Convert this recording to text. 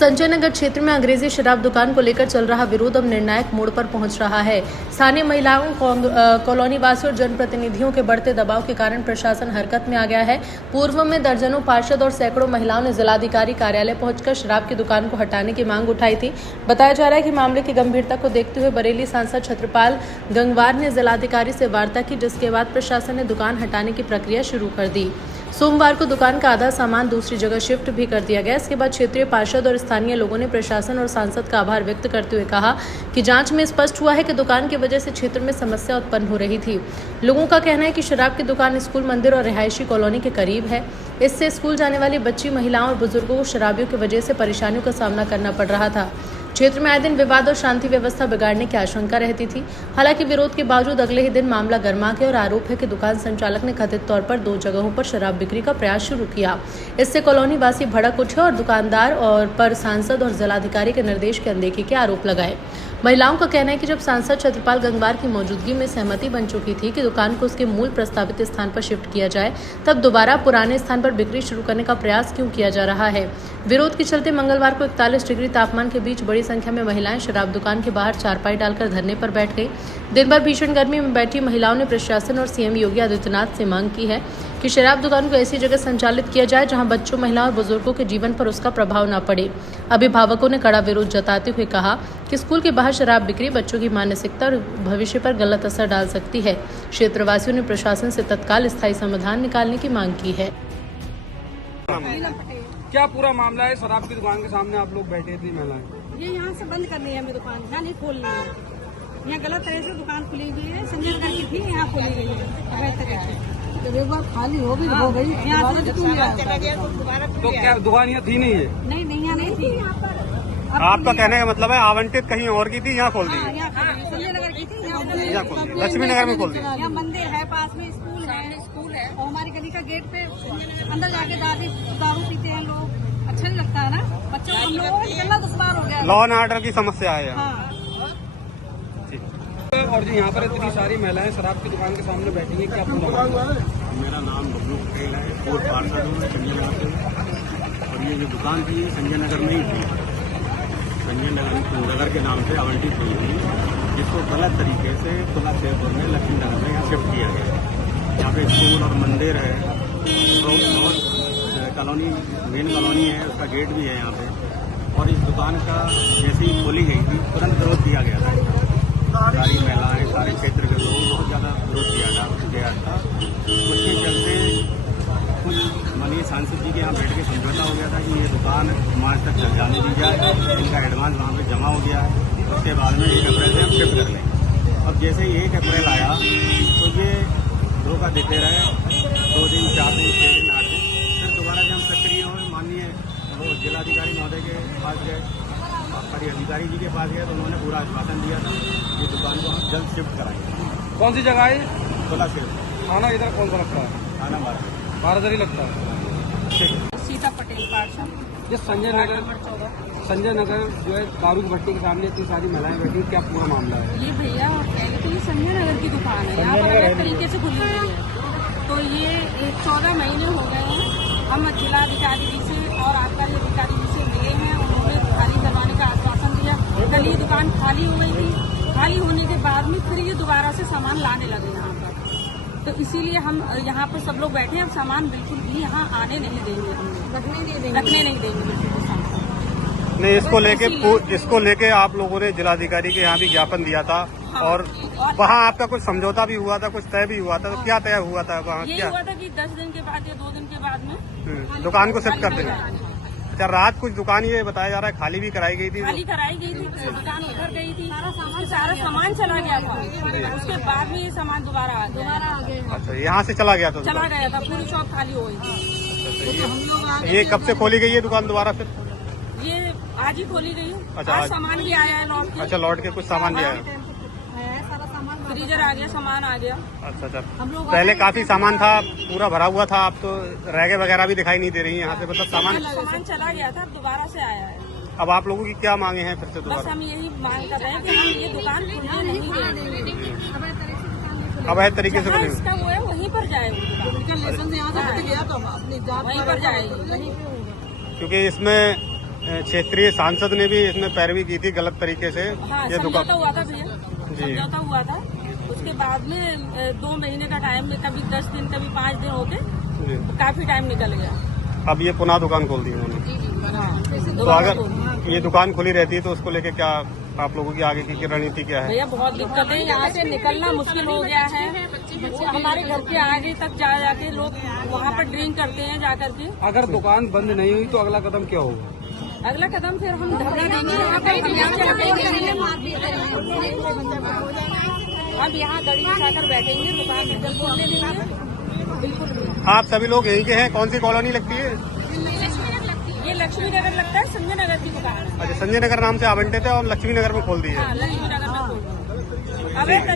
संजय नगर क्षेत्र में अंग्रेजी शराब दुकान को लेकर चल रहा विरोध अब निर्णायक मोड़ पर पहुंच रहा है। स्थानीय महिलाओं, कॉलोनी वासियों और जनप्रतिनिधियों के बढ़ते दबाव के कारण प्रशासन हरकत में आ गया है। पूर्व में दर्जनों पार्षद और सैकड़ों महिलाओं ने जिलाधिकारी कार्यालय पहुंचकर शराब की दुकान को हटाने की मांग उठाई थी। बताया जा रहा है कि मामले की गंभीरता को देखते हुए बरेली सांसद छत्रपाल गंगवार ने जिलाधिकारी से वार्ता की, जिसके बाद प्रशासन ने दुकान हटाने की प्रक्रिया शुरू कर दी। सोमवार को दुकान का आधा सामान दूसरी जगह शिफ्ट भी कर दिया गया। इसके बाद क्षेत्रीय पार्षद और स्थानीय लोगों ने प्रशासन और सांसद का आभार व्यक्त करते हुए कहा कि जांच में स्पष्ट हुआ है कि दुकान की वजह से क्षेत्र में समस्या उत्पन्न हो रही थी। लोगों का कहना है कि शराब की दुकान स्कूल, मंदिर और रिहायशी कॉलोनी के करीब है। इससे स्कूल जाने वाली बच्ची, महिलाओं और बुजुर्गों को शराबियों की वजह से परेशानियों का सामना करना पड़ रहा था। क्षेत्र में आए दिन विवाद और शांति व्यवस्था बिगाड़ने की आशंका रहती थी। हालांकि विरोध के बावजूद अगले ही दिन मामला गर्मा गया और आरोप है कि दुकान संचालक ने कथित तौर पर 2 जगहों पर शराब बिक्री का प्रयास शुरू किया। इससे कॉलोनी वासी भड़क उठे और दुकानदार पर सांसद और जिलाधिकारी के निर्देश की अनदेखी के आरोप लगाए। महिलाओं का कहना है कि जब सांसद छत्रपाल गंगवार की मौजूदगी में सहमति बन चुकी थी कि दुकान को उसके मूल प्रस्तावित स्थान पर शिफ्ट किया जाए, तब दोबारा पुराने स्थान पर बिक्री शुरू करने का प्रयास क्यों किया जा रहा है। विरोध के चलते मंगलवार को 41 डिग्री तापमान के बीच बड़ी संख्या में महिलाएं शराब दुकान के बाहर चारपाई डालकर धरने पर बैठ गई। दिन भर भीषण गर्मी में बैठी महिलाओं ने प्रशासन और सीएम योगी आदित्यनाथ से मांग की है कि शराब दुकान को ऐसी जगह संचालित किया जाए जहां बच्चों, महिलाओं और बुजुर्गों के जीवन पर उसका प्रभाव न पड़े। अभिभावकों ने कड़ा विरोध जताते हुए कहा कि स्कूल के बाहर शराब बिक्री बच्चों की मानसिकता और भविष्य पर गलत असर डाल सकती है। क्षेत्रवासियों ने प्रशासन से तत्काल स्थायी समाधान निकालने की मांग की है। क्या पूरा मामला है? शराब की दुकान के सामने आप लोग बैठे थे महिलाएं। ये यहाँ से बंद करनी है हमें दुकान, यहाँ नहीं खोलनी है। यहाँ गलत तरह से दुकान खुली हुई है। संजय नगर की थी, यहाँ खोली गई है। जब एक बार खाली हो गई हो गई, तो क्या दुकान यहाँ थी नहीं है? नहीं, यहाँ नहीं थी। आपका कहने का मतलब है आवंटित कहीं और की थी, यहाँ खोल दी? संजय नगर की थी, यहाँ खोल दी, लक्ष्मी नगर में खोल दी। यहाँ मंदिर है, पास में स्कूल है और हमारी गली का गेट पे अंदर जाके दारू पीते हैं लोग। अच्छा नहीं लगता है ना, बच्चों हम लोगों को निकलना दुश्वार हो गया। लॉ एंड ऑर्डर की समस्या है यहाँ। हाँ। और जो यहाँ पर इतनी सारी महिलाएं शराब की दुकान के सामने बैठी हैं, क्या पूरा? मेरा नाम बबलू पटेल है, कोर्ट पार्षद हूँ संजय नगर से। और ये जो दुकान थी संजय नगर में ही थी, संजय नगर के नाम से आवंटित हुई थी, जिसको गलत तरीके से खुला क्षेत्र में लक्ष्मी नगर में शिफ्ट किया गया। यहाँ पे स्कूल और मंदिर है, कॉलोनी, मेन कॉलोनी है, उसका गेट भी है यहाँ पे। और इस दुकान का जैसे ही खोली गई थी तुरंत विरोध किया गया था। सारी महिलाएं, सारे क्षेत्र के लोग बहुत ज़्यादा विरोध किया था। उसके चलते कुछ माननीय सांसद जी के यहाँ बैठ के समझौता हो गया था कि ये दुकान मार्च तक चल जाने दी जाए। इनका एडवांस वहाँ पे जमा हो गया है। उसके बाद में 1 अप्रैल से हम शिफ्ट कर लेंगे। अब जैसे ही 1 अप्रैल आया तो ये धोखा देते रहे, 2 दिन, 4 दिन, 6 दिन, 8 दिन। फिर दोबारा जब हम सक्रिय हुए, माननीय वो जिलाधिकारी महोदय के पास गए, आबकारी अधिकारी जी के पास गए, तो उन्होंने पूरा आश्वासन दिया था ये दुकान को हम जल्द शिफ्ट कराएंगे। कौन सी जगह है? खुला क्षेत्र। थाना इधर कौन सा लगता है? थाना 12 लगता है। ठीक। सीता पटेल पार्षद। ये संजय नगर जो है दारू की भट्टी के सामने इतनी सारी महिलाएं बैठी, क्या पूरा मामला है? ये भैया पहले तो ये संजय नगर की दुकान है, यहाँ पर अलग तरीके से खुली हुई है। तो ये 14 महीने हो गए हैं। हम जिलाधिकारी जी से और आबकारी अधिकारी जी से मिले हैं, उन्होंने खाली करवाने का आश्वासन दिया। कल ये दुकान खाली हो गई थी। खाली होने के बाद में फिर ये दोबारा से सामान लाने लगे यहाँ पर। तो इसीलिए हम यहाँ पर सब लोग बैठे हैं। अब सामान बिल्कुल भी यहाँ आने नहीं देंगे, हम रखने नहीं देंगे बिल्कुल सामान। नहीं, इसको लेके आप लोगों ने जिलाधिकारी के यहाँ भी ज्ञापन दिया था। हाँ। और वहाँ आपका कुछ समझौता भी हुआ था, कुछ तय भी हुआ था, तो क्या तय हुआ था वहाँ? ये हुआ था कि 10 दिन के बाद या 2 दिन के बाद में दुकान को शिफ्ट कर देंगे। अच्छा, रात कुछ दुकान ये बताया जा रहा है खाली भी कराई गई थी? खाली कराई गई थी, दुकान उधर गई थी, सारा सामान चला गया था। उसके बाद में ये सामान दोबारा आ गया। अच्छा, यहाँ से चला गया था? चला गया था, पूरी शॉप खाली हो गई थी। ये कब से खोली गई है दुकान दोबारा? फिर ये आज ही खोली गई है। अच्छा, आज सामान भी आया है लौट के। अच्छा, लौट के कुछ सामान भी आया? फ्रीजर आ गया, सामान आ गया। अच्छा। पहले काफी सामान था, पूरा भरा हुआ था। अब तो रैगे वगैरह भी दिखाई नहीं दे रही है यहाँ से, मतलब सामान चला गया था, दोबारा से आया है। अब आप लोगों की क्या मांगे हैं फिर से दोबारा? बस हम यही मांग कर रहे हैं कि हम ये दुकान खुलने नहीं देंगे। अवैध तरीके से इसका वो है, वहीं पर जाएगी, वहीं पर जाएगी। क्योंकि इसमें क्षेत्रीय सांसद ने भी इसमें पैरवी की थी गलत तरीके से। हाँ, ये दुकान समझौता हुआ था भैया, जी। समझौता हुआ था। उसके बाद में 2 महीने का टाइम में, कभी 10 दिन कभी 5 दिन होके जी। काफी टाइम निकल गया। अब ये पुनः दुकान खोल दी उन्होंने। तो दोबारा अगर ये दुकान खुली रहती है तो उसको लेके क्या आप लोगों की आगे की रणनीति क्या है? भैया बहुत दिक्कत है, यहाँ से निकलना मुश्किल हो गया है। हमारे घर के आगे तक जा जाके लोग वहाँ पर ड्रिंक करते हैं जा करके। अगर दुकान बंद नहीं हुई तो अगला कदम क्या होगा? अगला कदम फिर हम धरना देंगे यहाँ पे। अब यहाँ दड़ी बिछाकर बैठेंगे, दुकान जल्द खोलने देंगे। बिल्कुल। आप सभी लोग यहीं के हैं? कौन सी कॉलोनी लगती है? ये लक्ष्मी नगर लगता है, संजय नगर की दुकान है। अच्छा, संजय नगर नाम से आवंटित है और लक्ष्मी नगर में खोल दी है। हाँ, लक्ष्मी नगर में खोल।